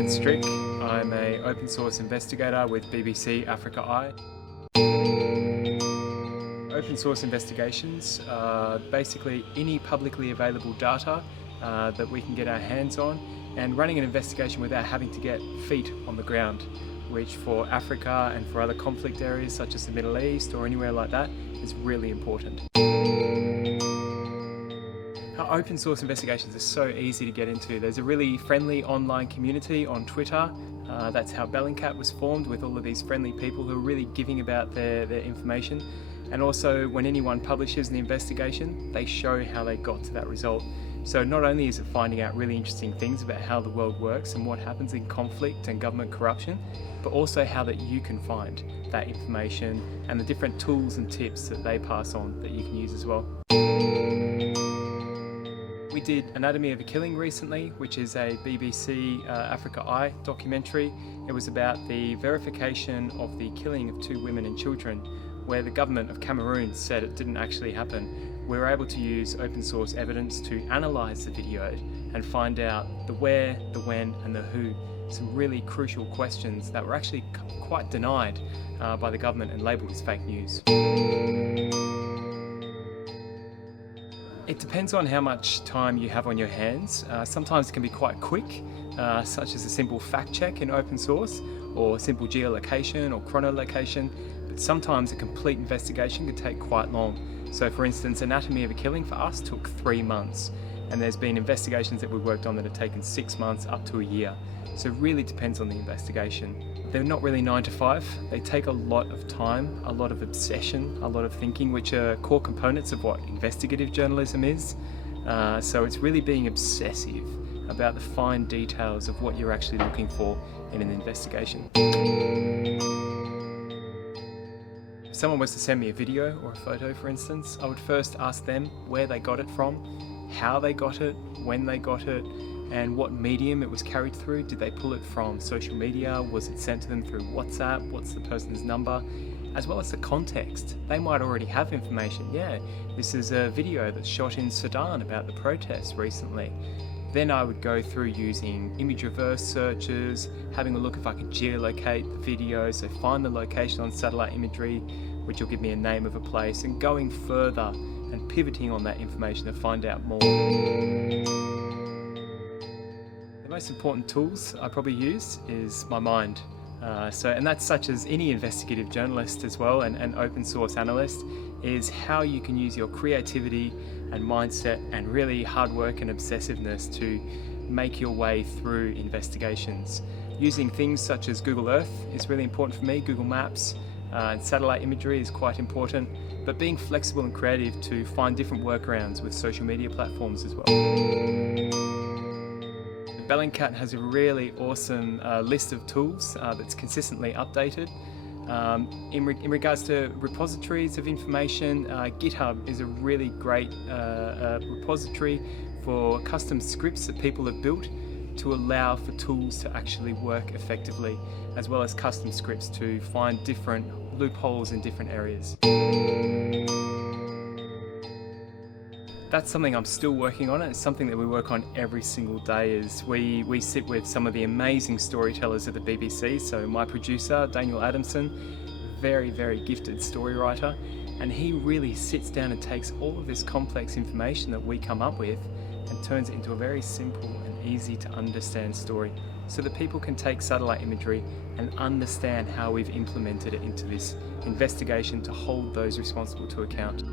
name's Strick. I'm an open source investigator with BBC Africa Eye. Open source investigations are basically any publicly available data that we can get our hands on, and running an investigation without having to get feet on the ground, which for Africa and for other conflict areas such as the Middle East or anywhere like that is really important. Open source investigations are so easy to get into. There's a really friendly online community on Twitter. That's how Bellingcat was formed, with all of these friendly people who are really giving about their information. And also, when anyone publishes an investigation, they show how they got to that result. So not only is it finding out really interesting things about how the world works and what happens in conflict and government corruption, but also how that you can find that information and the different tools and tips that they pass on that you can use as well. We did Anatomy of a Killing recently, which is a BBC Africa Eye documentary. It was about the verification of the killing of 2 women and children, where the government of Cameroon said it didn't actually happen. We were able to use open source evidence to analyse the video and find out the where, the when and the who. Some really crucial questions that were actually quite denied by the government and labelled as fake news. It depends on how much time you have on your hands. Sometimes it can be quite quick, such as a simple fact check in open source, or simple geolocation or chronolocation, but sometimes a complete investigation can take quite long. So for instance, Anatomy of a Killing for us took 3 months, and there's been investigations that we've worked on that have taken 6 months up to a year. So it really depends on the investigation. They're not really 9 to 5. They take a lot of time, a lot of obsession, a lot of thinking, which are core components of what investigative journalism is. So it's really being obsessive about the fine details of what you're actually looking for in an investigation. If someone was to send me a video or a photo, for instance, I would first ask them where they got it from, how they got it, when they got it, and what medium it was carried through. Did they pull it from social media? Was it sent to them through WhatsApp? What's the person's number? As well as the context. They might already have information. Yeah, this is a video that's shot in Sudan about the protests recently. Then I would go through using image reverse searches, having a look if I could geolocate the video, so find the location on satellite imagery, which will give me a name of a place, and going further and pivoting on that information to find out more. The most important tools I probably use is my mind. And that's such as any investigative journalist as well, and open source analyst, is how you can use your creativity and mindset and really hard work and obsessiveness to make your way through investigations. Using things such as Google Earth is really important for me, Google Maps, and satellite imagery is quite important, but being flexible and creative to find different workarounds with social media platforms as well. Bellingcat has a really awesome list of tools that's consistently updated. In regards to repositories of information, GitHub is a really great repository for custom scripts that people have built to allow for tools to actually work effectively, as well as custom scripts to find different loopholes in different areas. That's something I'm still working on, and it's something that we work on every single day. Is we sit with some of the amazing storytellers at the BBC. So my producer, Daniel Adamson, very, very gifted story writer, and he really sits down and takes all of this complex information that we come up with and turns it into a very simple and easy to understand story, so that people can take satellite imagery and understand how we've implemented it into this investigation to hold those responsible to account.